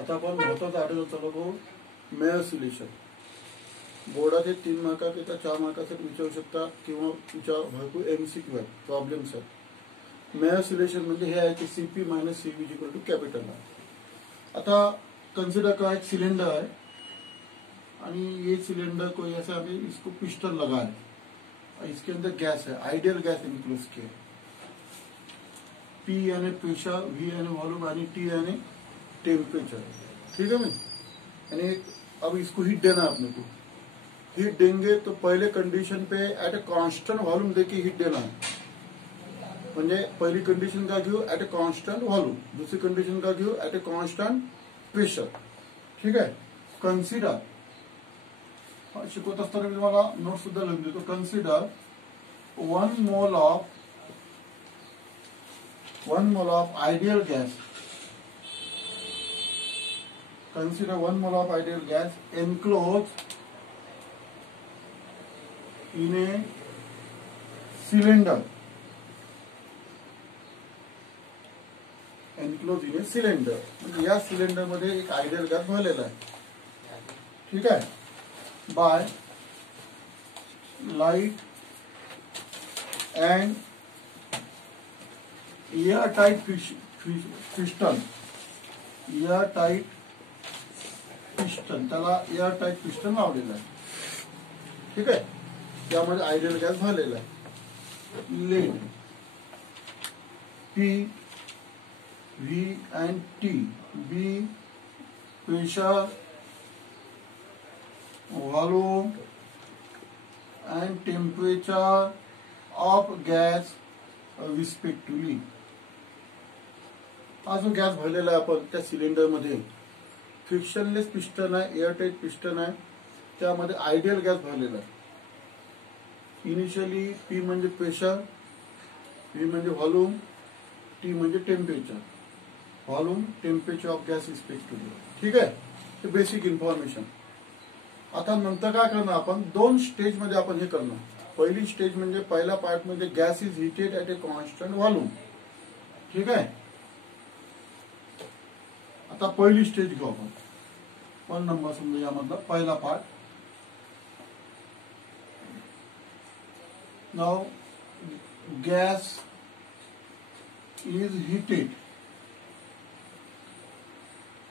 आता आपण महत्वाचा आठवतो चला मेयर सिलेक्शन. बोर्डाचे 3 मार्काचे तर 4 मार्कासाठी विचारू शकता किंवा भरपूर MCQ आहेत, प्रॉब्लेम्स आहेत. मेयर सिलेक्शन म्हणजे हे आहे की CP minus CV equal to capital है. आता कंसिडर करा एक सिलेंडर है आणि ये सिलेंडर को ऐसे अभी इसको पिस्टन लगा है और इसके अंदर गैस है, आइडियल गैस इनक्लूड किया है. P यानी प्रेशर, V यानी वॉल्यूम आणि T यानी टेम्परेचर. ठीक है मैं यानी अब इसको हीट देना अपने को. हीट देंगे तो पहले condition pay at a constant volume देके हीट देना है. म्हणजे पहिली कंडिशन का घेऊ एट अ कांस्टेंट वॉल्यूम, दूसरी कंडिशन का घेऊ एट अ कांस्टेंट प्रेशर. ठीक आहे. कन्सिडर शिकवत असताना मी तुम्हाला नोट सुद्धा लिहून देतो. Consider 1 mole of ideal gas. Consider 1 mole of ideal gas enclosed in a cylinder. Enclosed in a cylinder. म्हणजे या सिलेंडर मध्ये एक आयडियल गॅस भरलेला आहे. ठीक आहे. By light and air tight piston. Air tight piston, त्याला एअर टाइट पिस्टन लावलेला आहे. ठीक आहे. यामध्ये आयडियल गॅस भरलेला आहे. Let P, V and T. B pressure, volume and temperature of gas respectively. हा जो गॅस भरलेला आहे आपण त्या सिलेंडर मध्ये फ्रिक्शनलेस पिस्टन आहे, एअरटाइट पिस्टन आहे, त्यामध्ये आयडियल गॅस भरलेला आहे. इनिशियली P म्हणजे प्रेशर, V म्हणजे व्हॉल्यूम, T म्हणजे temperature. Volume temperature of gas respectively. ठीक आहे. हे बेसिक इन्फॉर्मेशन. आता नंतर काय करणार आपण 2 स्टेज मध्ये आपण हे करणार. पहिली स्टेज म्हणजे पहिल्या पार्ट मध्ये gas is heated at a constant volume. ठीक आहे. आता पहिली स्टेज घेऊ आपण. 1 नंबर समजा यामधला पहिला part. Now gas is heated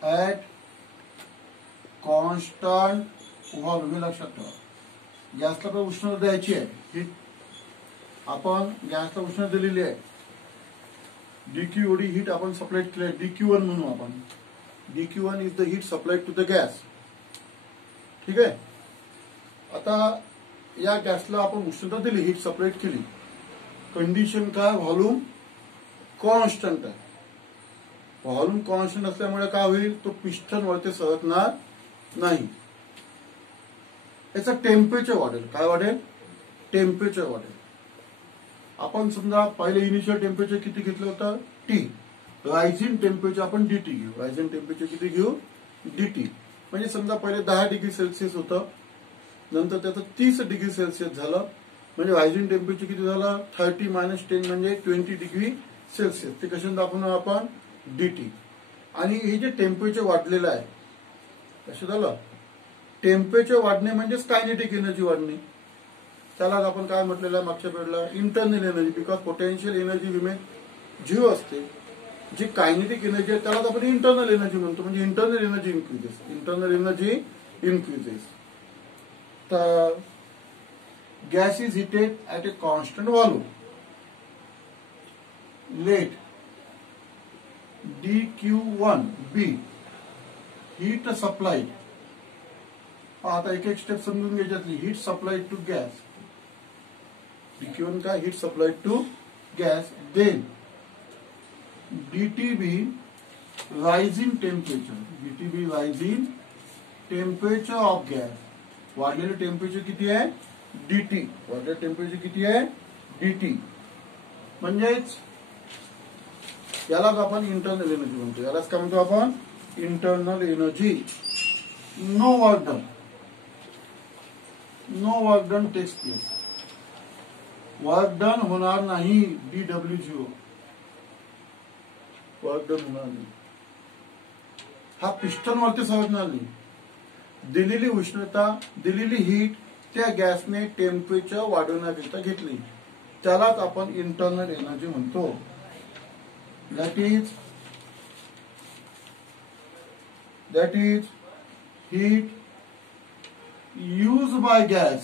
at constant volume. हे लक्षात ठेवा. गॅसला पण उष्णता द्यायची आहे. हीट आपण गॅसला उष्णता दिलेली आहे. DQ एवढी हीट आपण सप्लाय केली आहे. DQ1 म्हणू आपण. DQ1 is the heat supplied to the gas. ठीक आहे. आता या गॅसला आपण उष्णता दिली, हीट सप्लाइड केली. कंडिशन काय, व्हॉल्यूम कॉन्स्टंट आहे. व्हॉल्यूम कॉन्स्टंट असल्यामुळे काय होईल, तो पिस्टन वरती सरकणार नाही. याचं टेम्परेचर वाढेल. काय वाढेल, टेम्परेचर वाढेल. आपण समजा पहिले इनिशियल टेम्परेचर किती घेतलं होतं, T. रायझिंग टेम्परेचर आपण DT घेऊ. रायझिंग टेम्परेचर किती घेऊ, DT. म्हणजे समजा पहिले 10 डिग्री सेल्सिअस होतं, नंतर त्याचं 30 डिग्री सेल्सिअस झालं. म्हणजे रायझिंग टेम्परेचर किती झालं, 30 मायनस 10 म्हणजे 20 डिग्री सेल्सिअस. ते कशाने दाखवणार आपण, DT. आणि हे जे टेम्परेचर वाढलेलं आहे कसं झालं, टेम्परेचर वाढणे म्हणजे कायनेटिक एनर्जी वाढणे. त्यालाच आपण काय म्हटलेलं आहे मागच्या पिरियडला, internal energy. Because potential energy remain 0 असते. जी कायनेटिक एनर्जी आहे त्यालाच आपण इंटरनल एनर्जी म्हणतो. म्हणजे internal energy increases. Internal energy increases. तर gas is heated at a constant volume. Let DQ1B heat supplied. आता एक एक स्टेप समजून घ्यायच्यातली. Heat supplied to gas. DQ1 का heat supplied to gas. Then DTB rising temperature. DTB rising temperature of gas. वाढलेलं temperature किती आहे, DT. वाढलेलं टेम्परेचर किती आहे, DT. म्हणजेच यालाच आपण इंटरनल एनर्जी म्हणतो. यालाच काय म्हणतो आपण, internal energy. No work done. No work done takes place. Work done होणार नाही. DW0 वर्क डन होणार नाही. हा पिस्टन वरती सरकणार नाही. दिलेली उष्णता, दिलेली हीट त्या गॅसने टेम्परेचर वाढवण्याकरिता घेतली, त्यालाच आपण इंटरनल एनर्जी म्हणतो. That is heat used by gas,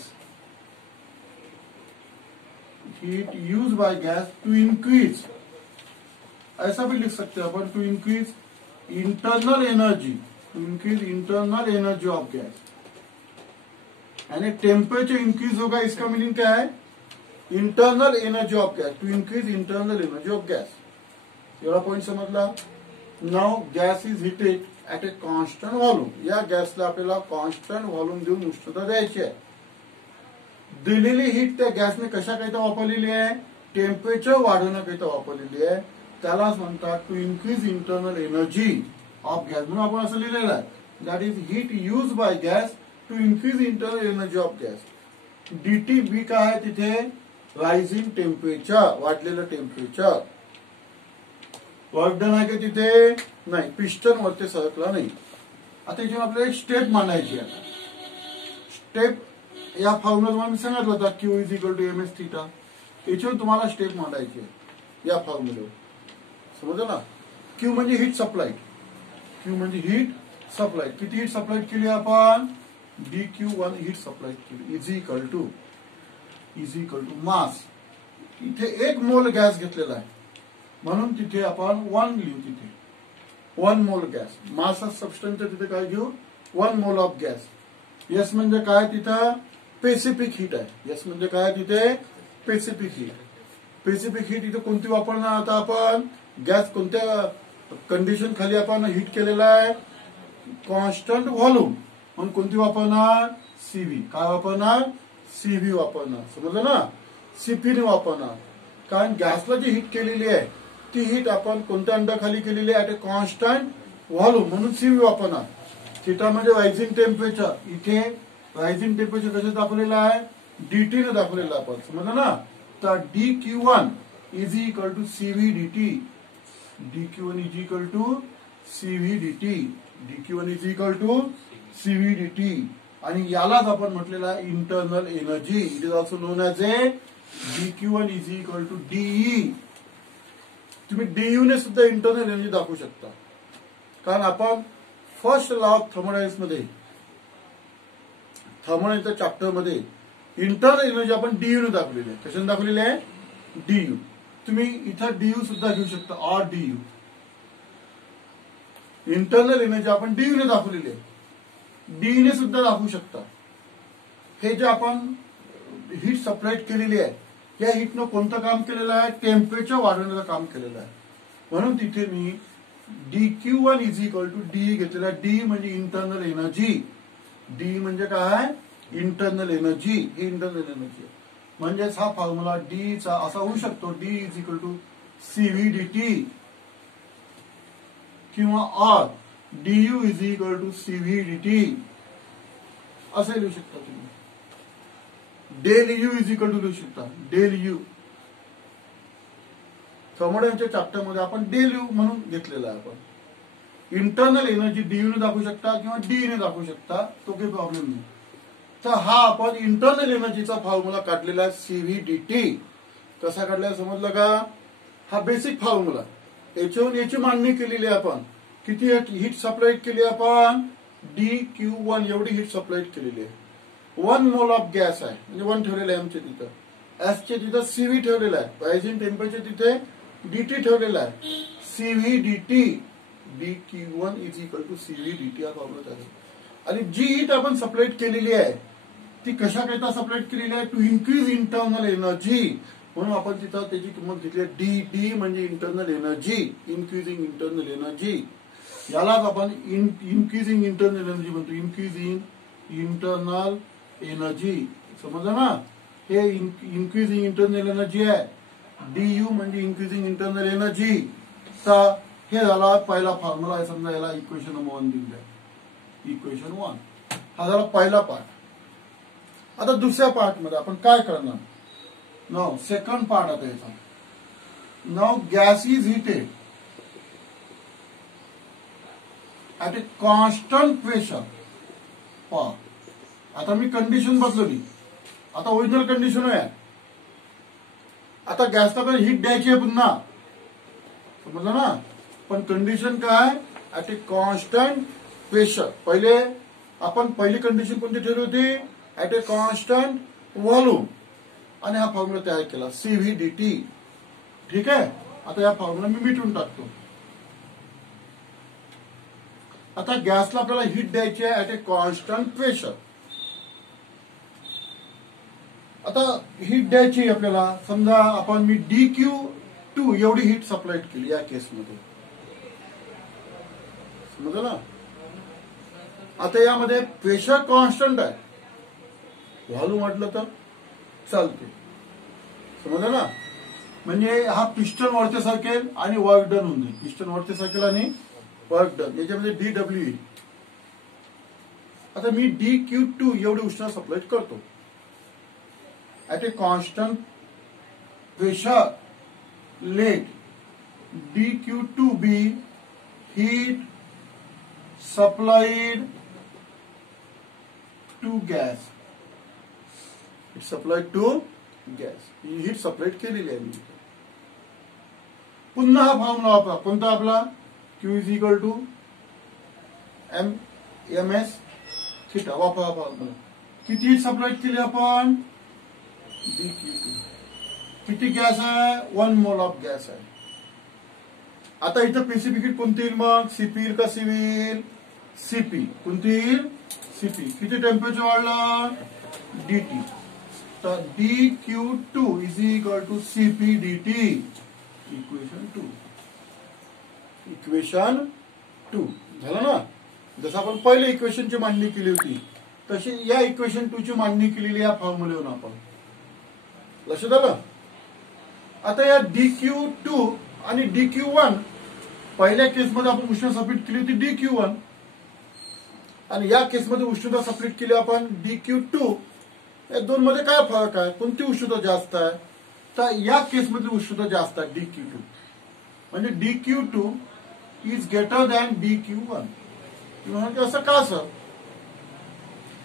heat used by gas to increase, ऐसा भी लिख सकते हैं अपन, to increase internal energy, to increase internal energy of gas. यानी टेम्परेचर इंक्रीज होगा, इसका मीनिंग क्या है? Internal energy of gas, to increase internal energy of gas. एवढा पॉइंट समजला. Now gas is heated at a constant volume. या गॅसला आपल्याला कॉन्स्टंट व्हॉल्यूम देऊन उष्णता द्यायची आहे. दिलेली हीट त्या गॅसने कशाकरिता वापरलेली आहे? टेम्परेचर वाढवण्याकरिता वापरलेली आहे. त्यालाच म्हणतात to increase internal energy of gas. म्हणून आपण असं लिहिलेलं आहे, that is heat use by gas to increase internal energy of gas. DT B काय आहे तिथे? रायझिंग टेम्परेचर, वाढलेलं टेम्परेचर. वर्क डन आहे का तिथे? नाही, पिस्टन वरती सरकला नाही. आता याच्यावर आपल्याला एक स्टेप मांडायची आहे. स्टेप या फॉर्म्युला तुम्हाला मी सांगितलं होता, Q is equal to M S theta. याच्यावर तुम्हाला स्टेप मांडायची आहे या फॉर्म्युल्यावर. समजलं ना? क्यू म्हणजे हीट सप्लाय, क्यू म्हणजे हीट सप्लाय. किती हीट सप्लाय केली आपण? dq1 हीट सप्लाय केली, इज इक्वल टू मास. इथे 1 मोल गॅस घेतलेला आहे म्हणून तिथे आपण 1 लिहू. तिथे 1 मोल गॅस. मास ऑफ सबस्टन्स तिथे काय घेऊ? 1 मोल ऑफ गॅस. यस म्हणजे काय? तिथं स्पेसिफिक हीट आहे. यस म्हणजे काय? तिथे स्पेसिफिक हीट. स्पेसिफिक हीट इथे कोणती वापरणार? आता आपण गॅस कोणत्या कंडिशन खाली आपण हीट केलेला आहे? Constant volume. म्हणून कोणती वापरणार? सीव्ही. काय वापरणार? सीव्ही वापरणार. समजलं ना? सीपीने वापरणार. कारण गॅसला जी हीट केलेली आहे ती हीट आपण कोणत्या अंडाखाली केलेली आहे? ऍट ए कॉन्स्टंट व्हॉल्यूम, म्हणून सीव्ही वापरणार. थीटा म्हणजे रायझिंग टेम्परेचर. इथे रायझिंग टेम्परेचर कसं दाखवलेलं आहे? डीटी ने दाखवलेलं आपण. समजलं ना? तर dq1 is equal to CV DT. dq1 is equal to CV DT. dq1 is equal to CV DT. आणि यालाच आपण म्हटलेलं आहे internal energy. It is also known as a dq1 is equal to DE. तुम्ही DU ने सुद्धा internal energy दाखवू शकता. कारण आपण फर्स्ट लॉ ऑफ थर्मोडायनामिक्स मध्ये, थर्मोडायनामिक्सच्या चॅप्टर मध्ये इंटरनल एनर्जी आपण डीयू ने दाखवलेली आहे. कशाने दाखवलेली आहे? डीयू. तुम्ही इथं डीयू सुद्धा घेऊ शकता, ऑर डीयू. इंटरनल एनर्जी आपण डीयू ने दाखवलेली आहे. डी ने सुद्धा दाखवू शकता. हे जे आपण हीट सप्लाय केलेली आहे, या हीटनं कोणतं काम केलेलं आहे? टेम्परेचर वाढवण्याचं काम केलेलं आहे. म्हणून तिथे मी dq1 is equal to D घेतलेला. डी म्हणजे इंटरनल एनर्जी. डी म्हणजे काय? Internal energy. ही इंटरनल एनर्जी आहे. म्हणजेच हा फॉर्म्युला डी चा असा होऊ शकतो, D is equal to CV DT किंवा or DU is equal to CV DT असे लिहू शकता तुम्ही. Del U is equal to लिहू शकता, डेल यू. थर्मोडायनामिक्सच्या चॅप्टर मध्ये आपण डेल यू म्हणून घेतलेला आहे. आपण इंटरनल एनर्जी डीयू ने दाखवू शकता किंवा डी ने दाखवू शकता, तो काही प्रॉब्लेम नाही. तर हा आपण इंटरनल एनर्जीचा फॉर्म्युला काढलेला आहे, सीव्ही डीटी. कसा काढलाय समजलं का? हा बेसिक फॉर्म्युला. याच्यावरून याची मांडणी केलेली आहे आपण. किती हीट सप्लाय केली आपण? dq1 एवढी हीट सप्लाय केलेली आहे. 1 मोल ऑफ गॅस आहे, म्हणजे 1 ठेवलेलं आहे एमच्या तिथं. एसच्या तिथं सीव्ही ठेवलेला आहे. रायझिंग टेम्परेचर तिथे डीटी ठेवलेला आहे. CV DT. dq1 is equal to CV DT हा फॉर्म्युला आहे. आणि जी हीट आपण सप्लाय केलेली आहे ती कशाकरिता सप्लाय केलेली आहे? To increase internal energy. म्हणून आपण तिथं त्याची किंमत घेतली आहे डी. डी म्हणजे internal energy, increasing internal energy. यालाच आपण इन्क्रीजिंग इंटरनल एनर्जी म्हणतो. Increasing internal energy. समजलं ना? हे इन्क्रीजिंग इंटरनल एनर्जी आहे. डीयू म्हणजे इन्क्रीजिंग इंटरनल एनर्जी. तर हे झाला पहिला फॉर्म्युला आहे. समजा याला इक्वेशन नंबर 1 दिलं आहे. इक्वेशन 1 हा झाला पहिला पार्ट. आता दुसऱ्या पार्ट मध्ये आपण काय करणार? नाउ सेकंड पार्ट आता याचा. Now gas is heated. At a constant pressure. पहा आता मी कंडिशन बदलली. आता ओरिजिनल कंडिशन आहे. आता गॅसला पण हीट द्यायची आहे पुन्हा, समजलं ना. पण कंडिशन काय, ऍट ए कॉन्स्टंट प्रेशर. पहिली कंडिशन कोणती ठेवली होती, ऍट ए कॉन्स्टंट व्हॉल्यूम. आणि हा फॉर्म्युला तयार केला CVDT. ठीक आहे. आता या फॉर्म्युला मी मिटून टाकतो. आता गॅसला आपल्याला हीट द्यायची आहे ऍट ए कॉन्स्टंट प्रेशर. आता हीट द्यायची आपल्याला, समजा आपण मी DQ2 एवढी हीट सप्लाय केली या केसमध्ये, समजलं ना. आता यामध्ये प्रेशर कॉन्स्टंट आहे, व्हॉल्यूम वाटलं तर चालते, समजलं ना. म्हणजे हा पिस्टन वरती सरकेल आणि वर्क डन होऊन जाईल. पिस्टन वरती सरकेल आणि वर्क डन. याच्यामध्ये DW येईल. आता मी DQ2 एवढी उष्णता सप्लाय करतो at a constant pressure. Let DQ2 be heat supplied to gas. Supplied to gas. ही हीट सप्लाइड केलेली आहे मी. पुन्हा हा फॉर्म्युला वापरा. कोणता आपला, Q is equal to MS theta. वापरा फॉर्म्युला. किती हीट सप्लाइड केली आपण, DQ2. किती गॅस आहे, 1 मोल ऑफ गॅस आहे. आता इथं स्पेसिफिक कोणती येईल मग, CP येईल का CV येईल, CP. कोणती येईल, CP. किती टेम्परेचर वाढलं, DT. तर DQ2 is equal to CPDT. Equation 2. Equation 2 झालं ना. जसं आपण पहिले इक्वेशनची मांडणी केली होती तशी या इक्वेशन 2 ची मांडणी केलेली या फॉर्म्युलेवरून आपण. लक्षात आलं. आता या DQ2 आणि DQ1 पहिल्या केसमध्ये आपण उष्णता सप्लाय केली होती DQ1 आणि या केसमध्ये उष्णता सप्लाय केली आपण DQ2. या दोन मध्ये काय फरक आहे, कोणती उष्णता जास्त आहे, तर या केसमध्ये उष्णता जास्त आहे DQ2. म्हणजे DQ2 is greater than DQ1. असं का सर,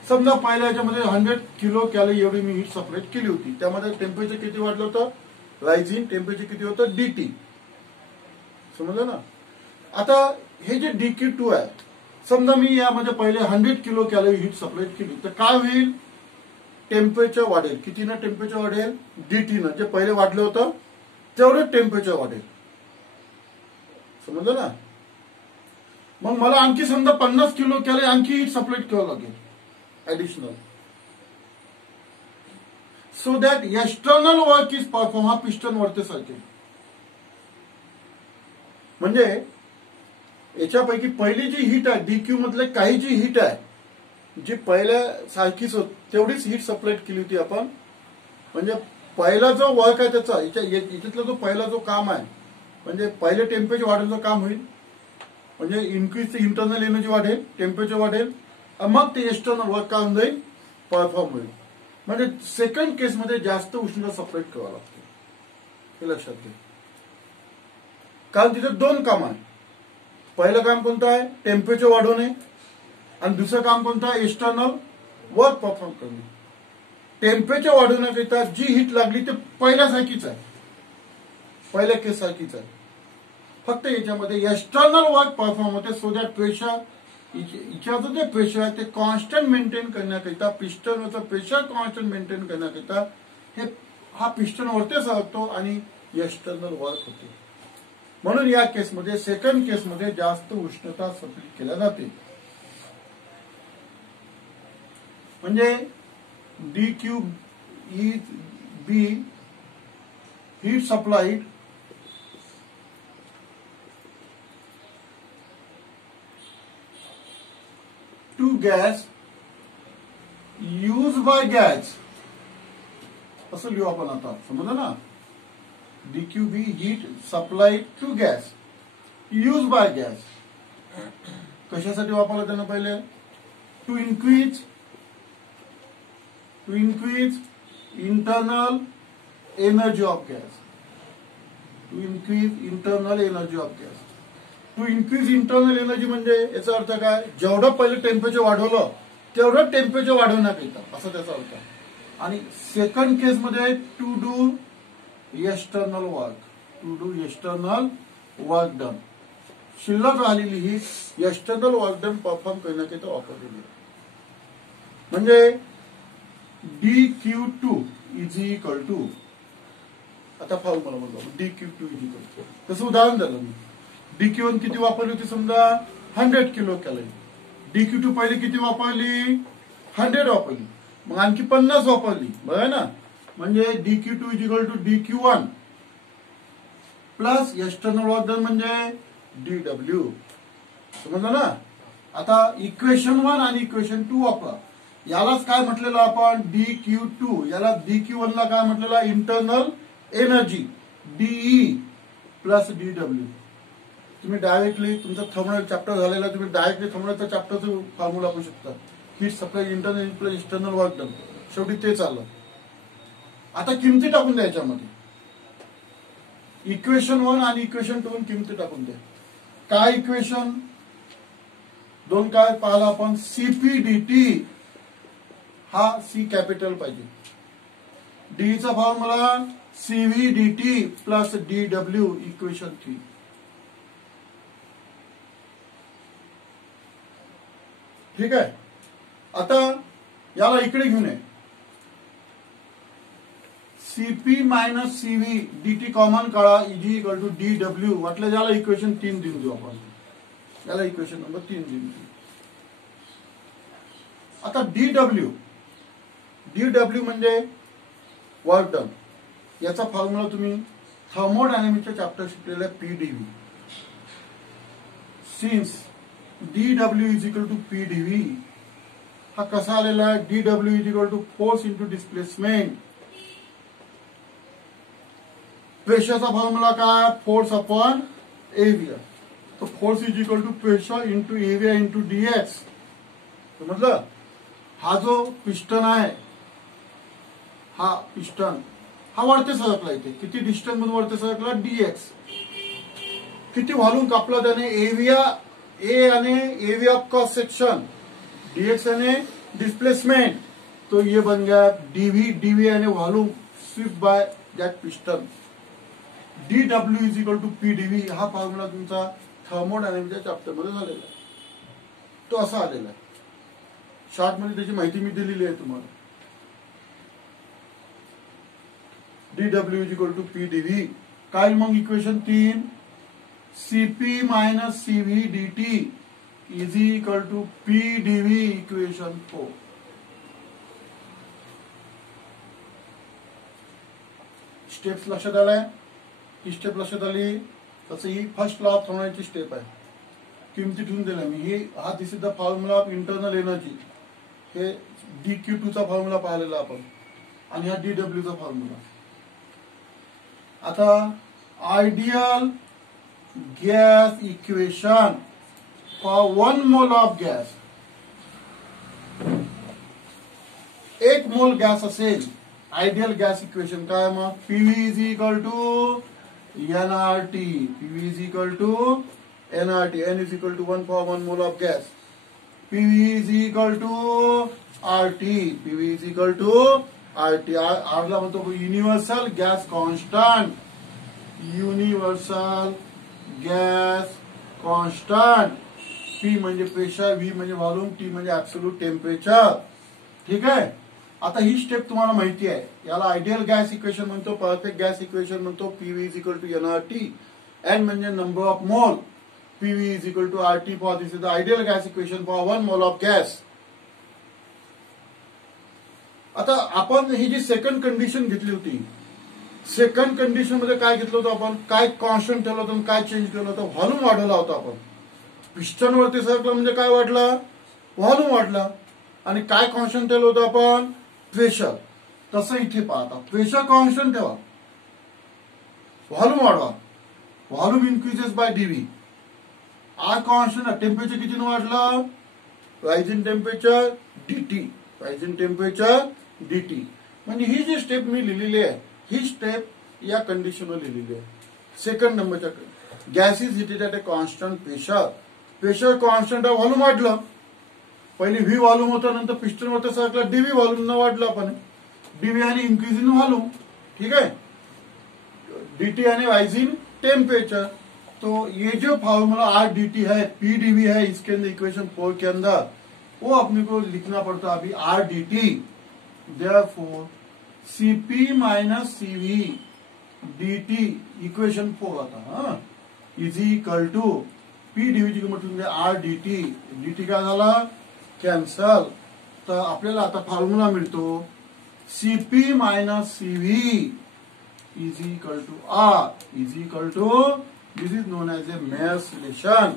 समजा पहिल्या याच्यामध्ये 100 किलो कॅलरी एवढी मी हीट सप्लाय केली होती. त्यामध्ये टेम्परेचर किती वाढलं होतं, रायझिंग टेम्परेचर किती होतं, DT. समजलं ना. आता हे जे DQ2 आहे, समजा मी यामध्ये पहिले 100 किलो कॅलरी हीट सप्लाय केली तर काय होईल, टेम्परेचर वाढेल. किती ना टेम्परेचर वाढेल, DT न. जे पहिले वाढलं होतं तेवढं टेम्परेचर वाढेल. समजलं ना. मग मला आणखी समजा 50 किलो कॅलरी आणखी हीट सप्लाय करावं लागेल additional. So that external work is perform. हा पिस्टन वरती सरकेल. म्हणजे याच्यापैकी पहिली जी हीट आहे DQ मधले काही जी हीट आहे जी पहिल्या सारखीच तेवढीच हीट सप्लाय केली होती आपण. म्हणजे पहिला जो वर्क आहे त्याचा याच्यातला जो पहिला जो काम आहे म्हणजे पहिले टेम्परेचर वाढवण्याचं काम होईल. म्हणजे इन्क्रीज इंटरनल एनर्जी वाढेल, टेम्परेचर वाढेल, मग ते एक्सटर्नल वर्क काम जाईल, परफॉर्म होईल. म्हणजे सेकंड केसमध्ये जास्त उष्णता सप्लाय करावं लागते. हे लक्षात घ्या. कारण तिथे दोन काम आहे. पहिलं काम कोणतं आहे, टेम्परेचर वाढवणे, आणि दुसरं काम कोणतं आहे, एक्सटर्नल वर्क परफॉर्म करणे. टेम्परेचर वाढवण्याकरिता जी हीट लागली ते पहिल्यासारखीच आहे, पहिल्या केस सारखीच आहे. फक्त याच्यामध्ये एक्सटर्नल वर्क परफॉर्म होते. सो दॅट प्रेशर इच्छाचं जे प्रेशर आहे ते कॉन्स्टंट मेंटेन करण्याकरिता, पिस्टनवरचं प्रेशर कॉन्स्टंट मेंटेन करण्याकरिता हा पिस्टन वरती सरकतो आणि एक्सटर्नल वर्क होते. म्हणून या केसमध्ये सेकंड केसमध्ये जास्त उष्णता सप्लाय केल्या जाते. म्हणजे DQ is be heat supplied to gas use by gas. असं लिहू आपण आता. समजलं ना. DQB heat supplied to gas use by gas. कशासाठी वापरलं त्यांना पहिले, to increase internal energy of gas. To increase internal energy of gas. To increase internal energy म्हणजे याचा अर्थ काय, जेवढं पहिले टेम्परेचर वाढवलं तेवढं टेम्परेचर वाढवण्यात येतं असं त्याचा अर्थ आहे. आणि सेकंड केस मध्ये to do external work done, शिल्लक राहिलेली ही एक्सटर्नल वर्क डन परफॉर्म करण्याकरिता वापरलेली आहे. म्हणजे dq2 इज इक्वल टू, आता फॉर्म्युला म्हणतो dq2 इज इक्वल टू, तसं उदाहरण दिलं मी. dq1 किती वापरली होती समजा 100 किलो कॅलरी, dq2 पहिले किती वापरली 100 वापरली, मग आणखी 50 वापरली, बरोबर ना. म्हणजे dq2 is equal to dq1 plus external work done म्हणजे dw, समजलं ना. आता इक्वेशन 1 आणि इक्वेशन 2 वापरा. यालाच काय म्हटलेलं आपण dq2, याला dq1 ला काय म्हटलेलं internal energy dE plus dw. तुम्ही डायरेक्टली तुमचा थर्मल चॅप्टर झालेला, तुम्ही डायरेक्टली थर्मलचा चॅप्टरचं फॉर्म्युला वापरू शकता. Heat supply internal plus external work done, शेवटी ते चाललं. आता किमती टाकून द्या याच्यामध्ये, इक्वेशन 1 आणि इक्वेशन 2 किमती टाकून द्या. काय इक्वेशन 2 काय पाहिलं आपण, CP/dt हा C कॅपिटल पाहिजे, D चा formula CV/dt plus dW equation 3. ठीक आहे. आता याला इकडे घेऊन ये, CP minus CV dt common काढा, इज इक्वल टू dW. वाटलं याला इक्वेशन 3 देऊन देऊ आपण, याला इक्वेशन नंबर 3 देऊन देऊ. आता dW म्हणजे वर्क डन, याचा फॉर्म्युला तुम्ही थर्मोडायनामिक्सच्या चॅप्टर शिकलेला PdV. Since dW is equal to PdV, हा कसा आलेला आहे, dW is equal to force into displacement. प्रेशरचा फॉर्म्युला काय, फोर्स अपॉन एरिया. तो force is equal to pressure into area into dx. समजलं. हा जो पिस्टन आहे, हा पिस्टन हा वरती सरकला, इथे किती डिस्टन्स मधून वरती सरकला dx. किती व्हॉल्यूम कापला त्याने, एरिया ए आणि area of cross section dx आणि डिस्प्लेसमेंट, तो ये बन गया dv आणि volume swept by that piston. dW is equal to PdV हा फॉर्म्युला तुमचा थर्मोडायनामिक्सच्या चॅप्टर मध्ये झालेला आहे, तो असा आलेला आहे. शॉर्ट मध्ये त्याची माहिती मी दिलेली आहे तुम्हाला. dW is equal to PdV. काय मग equation 3, CP minus CV dt is equal to PdV equation 4. Steps लक्षात आलाय, ही स्टेप लक्षात आली. तसं ही फर्स्ट लॉ ऑफ थर्मोडायनामिक्सची स्टेप आहे. किमती ठेवून दिल्या मी, ही हा this is the formula of internal energy. हे dq2 चा फॉर्म्युला पाहिलेला आपण, आणि हा dW चा फॉर्म्युला. आता ideal gas equation for 1 mole of gas, 1 मोल गॅस असेल, आयडियल गॅस इक्वेशन काय मग, PV is equal to nRT. PV is equal to nRT. N is equal to 1 for 1 mole of gas. PV is equal to RT. PV is equal to RT. R ला म्हणतो universal gas constant. Universal gas constant. P म्हणजे pressure, V म्हणजे volume, T म्हणजे absolute temperature. ठीक आहे. आता ही step तुम्हाला माहिती आहे. याला आयडियल गॅस इक्वेशन म्हणतो, परफेक्ट गॅस इक्वेशन म्हणतो. PV is equal to nRT. N म्हणजे number of mole. PV is equal to RT for this is the ideal gas equation for 1 mole of gas. आता आपण ही जी second condition घेतली होती, second condition मध्ये काय घेतलं होतं आपण, काय कॉन्स्टंट ठेवलं होतं, काय चेंज केलं होतं, व्हॉल्यूम वाढवला होता आपण. पिस्टन वरती सरकलं म्हणजे काय वाढलं, व्हॉल्यूम वाढला. आणि काय कॉन्स्टंट ठेवलं होतं आपण, प्रेशर. तसं इथे पाहता, प्रेशर कॉन्स्टंट ठेवा, व्हॉल्यूम वाढवा, volume increases by dV. R constant, temperature किती वाढलं, rise in temperature dt, rise in temperature dt. म्हणजे ही जी स्टेप मी लिहिलेली आहे, ही स्टेप या कंडिशनवर लिहिलेली आहे. सेकंड नंबरच्या gas is heated at a constant pressure constant आहे, व्हॉल्यूम वाढलं. पहिले व्ही व्हॉल्यूम होतं, नंतर पिस्टन वरती सरकला डीव्ही व्हॉल्यूम न वाढलं आपण डीव्ही आणि इन्क्रीज इन व्हॉल्यूम. ठीक है, डीटी यानी राइज इन टेम्परेचर. तो ये जो फॉर्मूला आर डी टी है, पी डीवी है, इसके अंदर इक्वेशन 4 के अंदर वो अपने को लिखना पड़ता अभी R D T. Therefore CP minus CV D T equation 4 आता is equal to P DV ची किंमत म्हणजे R D T. D T काय झाला कॅन्सल. तर आपल्याला आता फॉर्म्युला मिळतो CP minus CV is equal to R is equal to this is known as a Mayer's relation.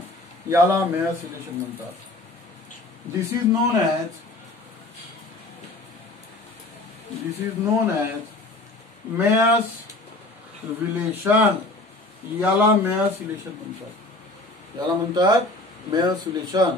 याला मेयर्स रिलेशन म्हणतात. This is known as Mayer's relation. याला Mayer's relation म्हणतात. याला म्हणतात मेयर्स रिलेशन.